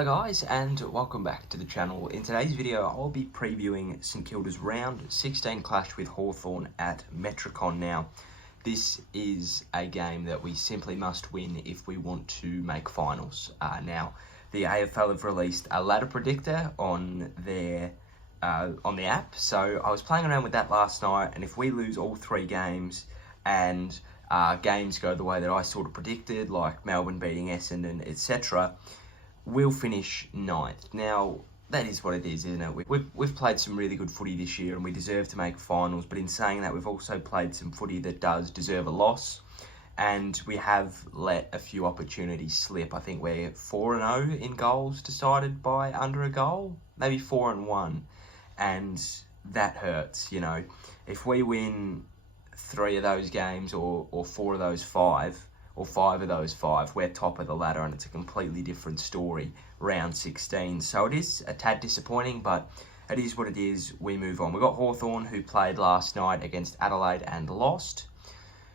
Hello guys and welcome back to the channel. In today's video I'll be previewing St Kilda's round 16 clash with Hawthorn at Metricon. Now this is a game that we simply must win if we want to make finals. Now the AFL have released a ladder predictor on the app, so I was playing around with that last night, and if we lose all three games and games go the way that I sort of predicted, like Melbourne beating Essendon, etc., we'll finish 9th. Now, that is what it is, isn't it? We've played some really good footy this year and we deserve to make finals, but in saying that, we've also played some footy that does deserve a loss, and we have let a few opportunities slip. I think we're 4-0 in goals decided by under a goal, maybe 4-1, and that hurts, you know. If we win 3 of those games or 4 of those 5, or 5 of those 5, we're top of the ladder, and it's a completely different story round 16. So it is a tad disappointing, but it is what it is. We move on. We've got Hawthorn, who played last night against Adelaide and lost.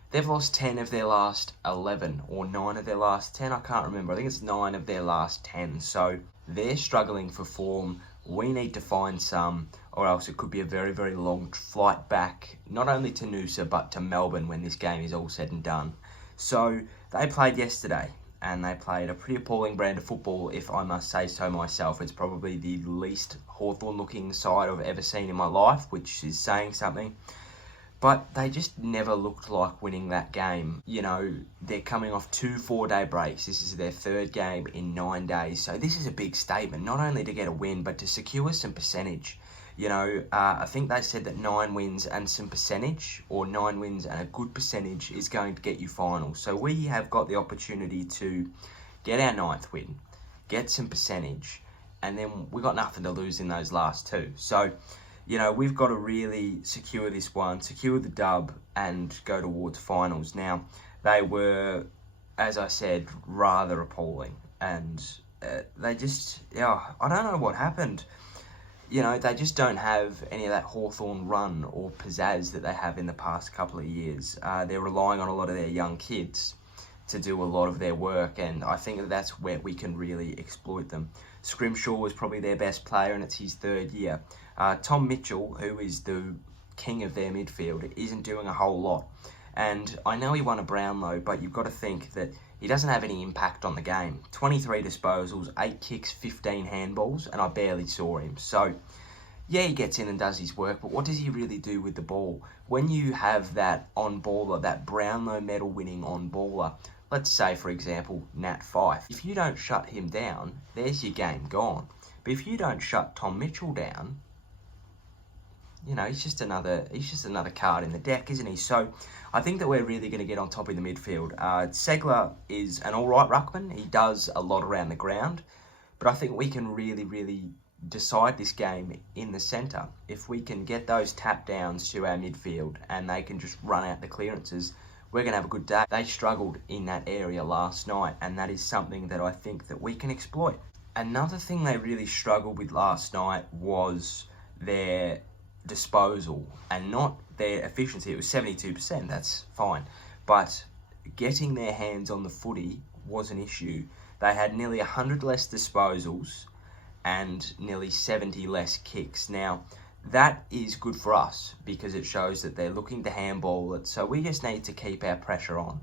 They've lost 10 of their last 11, or 9 of their last 10. I can't remember. I think it's 9 of their last 10. So they're struggling for form. We need to find some, or else it could be a very, very long flight back, not only to Noosa, but to Melbourne when this game is all said and done. So they played yesterday, and they played a pretty appalling brand of football, if I must say so myself. It's probably the least Hawthorn-looking side I've ever seen in my life, which is saying something. But they just never looked like winning that game. You know, they're coming off 2 4-day breaks. This is their 3rd game in 9 days. So this is a big statement, not only to get a win, but to secure some percentage. You know, I think they said that 9 wins and some percentage, or 9 wins and a good percentage, is going to get you finals. So we have got the opportunity to get our 9th win, get some percentage, and then we've got nothing to lose in those last 2. So, you know, we've got to really secure this one, secure the dub, and go towards finals. Now, they were, as I said, rather appalling. And they just, I don't know what happened. You know, they just don't have any of that Hawthorn run or pizzazz that they have in the past couple of years. They're relying on a lot of their young kids to do a lot of their work, and I think that that's where we can really exploit them. Scrimshaw was probably their best player, and it's his 3rd year. Tom Mitchell, who is the king of their midfield, isn't doing a whole lot. And I know he won a Brownlow, but you've got to think that he doesn't have any impact on the game. 23 disposals, 8 kicks, 15 handballs, and I barely saw him. So, yeah, he gets in and does his work, but what does he really do with the ball? When you have that on-baller, that Brownlow medal-winning on-baller, let's say, for example, Nat Fyfe, if you don't shut him down, there's your game gone. But if you don't shut Tom Mitchell down, you know, he's just another card in the deck, isn't he? So I think that we're really going to get on top of the midfield. Segler is an all-right ruckman. He does a lot around the ground, but I think we can really, really decide this game in the centre. If we can get those tap downs to our midfield and they can just run out the clearances, we're going to have a good day. They struggled in that area last night, and that is something that I think that we can exploit. Another thing they really struggled with last night was their disposal, and not their efficiency. It was 72%, that's fine, but getting their hands on the footy was an issue. They had nearly 100 less disposals and nearly 70 less kicks. Now that is good for us because it shows that they're looking to handball it. So we just need to keep our pressure on,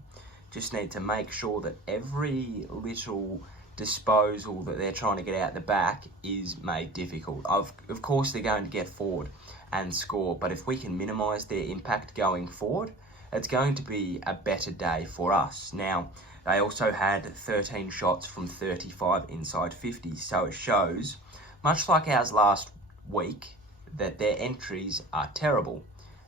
just need to make sure that every little disposal that they're trying to get out the back is made difficult. Of course they're going to get forward and score, but if we can minimise their impact going forward, it's going to be a better day for us. Now, they also had 13 shots from 35 inside 50, so it shows, much like ours last week, that their entries are terrible.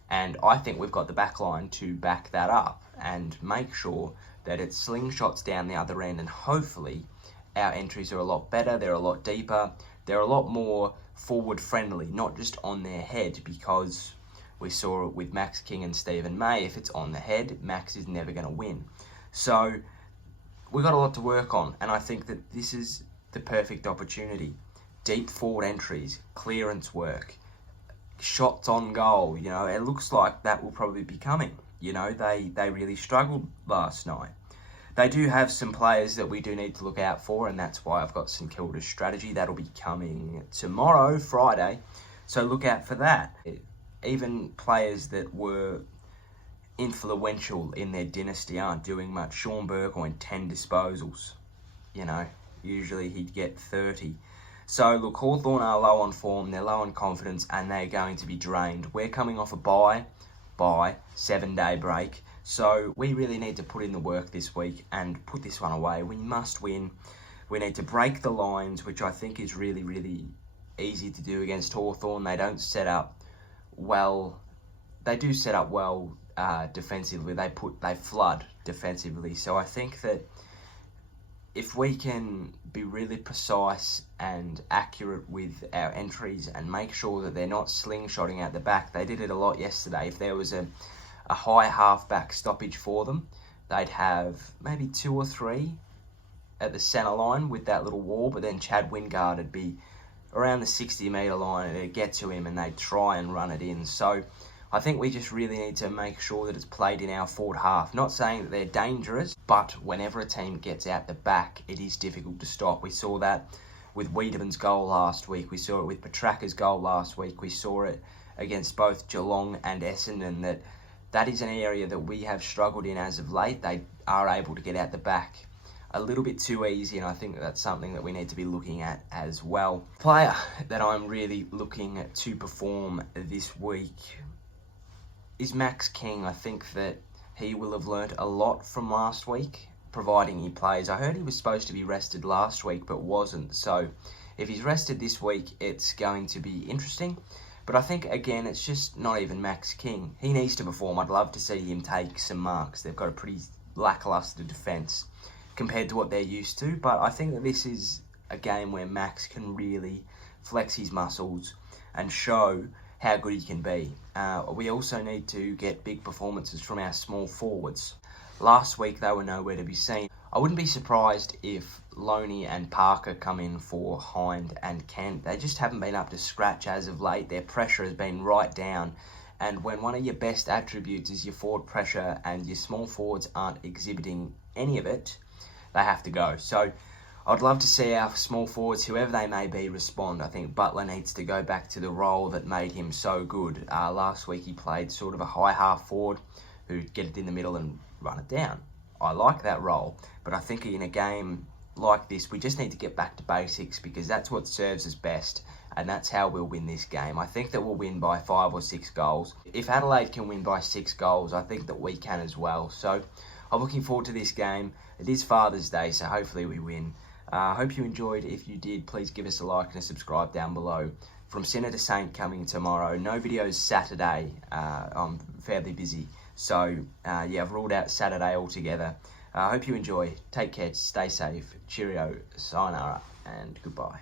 And I think we've got the back line to back that up and make sure that it slingshots down the other end, and hopefully our entries are a lot better, they're a lot deeper, they're a lot more forward friendly, not just on their head, because we saw it with Max King and Stephen May. If it's on the head, Max is never going to win. So we've got a lot to work on, and I think that this is the perfect opportunity. Deep forward entries, clearance work, shots on goal, you know, it looks like that will probably be coming. You know, they really struggled last night. They do have some players that we do need to look out for, and that's why I've got St Kilda's strategy. That'll be coming tomorrow, Friday, so look out for that. Even players that were influential in their dynasty aren't doing much. Sean Burke on 10 disposals. You know, usually he'd get 30. So, look, Hawthorn are low on form, they're low on confidence, and they're going to be drained. We're coming off a bye, 7-day break. So we really need to put in the work this week and put this one away. We must win. We need to break the lines, which I think is really, really easy to do against Hawthorn. They don't set up well. They do set up well defensively. They flood defensively. So I think that if we can be really precise and accurate with our entries and make sure that they're not slingshotting out the back. They did it a lot yesterday. If there was a high half-back stoppage for them, they'd have maybe 2 or 3 at the centre line with that little wall, but then Chad Wingard would be around the 60-metre line and it'd get to him and they'd try and run it in. So I think we just really need to make sure that it's played in our forward half. Not saying that they're dangerous, but whenever a team gets out the back, it is difficult to stop. We saw that with Wiedemann's goal last week. We saw it with Petraka's goal last week. We saw it against both Geelong and Essendon, that is an area that we have struggled in as of late. They are able to get out the back a little bit too easy, and I think that's something that we need to be looking at as well. Player that I'm really looking to perform this week is Max King. I think that he will have learnt a lot from last week, providing he plays. I heard he was supposed to be rested last week, but wasn't. So if he's rested this week, it's going to be interesting. But I think, again, it's just not even Max King. He needs to perform. I'd love to see him take some marks. They've got a pretty lacklustre defence compared to what they're used to. But I think that this is a game where Max can really flex his muscles and show how good he can be. We also need to get big performances from our small forwards. Last week, they were nowhere to be seen. I wouldn't be surprised if Loney and Parker come in for Hind and Kent. They just haven't been up to scratch as of late. Their pressure has been right down. And when one of your best attributes is your forward pressure and your small forwards aren't exhibiting any of it, they have to go. So I'd love to see our small forwards, whoever they may be, respond. I think Butler needs to go back to the role that made him so good. Last week he played sort of a high half forward who'd get it in the middle and run it down. I like that role, but I think in a game like this, we just need to get back to basics because that's what serves us best, and that's how we'll win this game. I think that we'll win by 5 or 6 goals. If Adelaide can win by 6 goals, I think that we can as well. So I'm looking forward to this game. It is Father's Day, so hopefully we win. I hope you enjoyed. If you did, please give us a like and a subscribe down below. From Sinner to Saint coming tomorrow. No videos Saturday. I'm fairly busy. So, yeah, I've ruled out Saturday altogether. I hope you enjoy. Take care. Stay safe. Cheerio. Sayonara. And goodbye.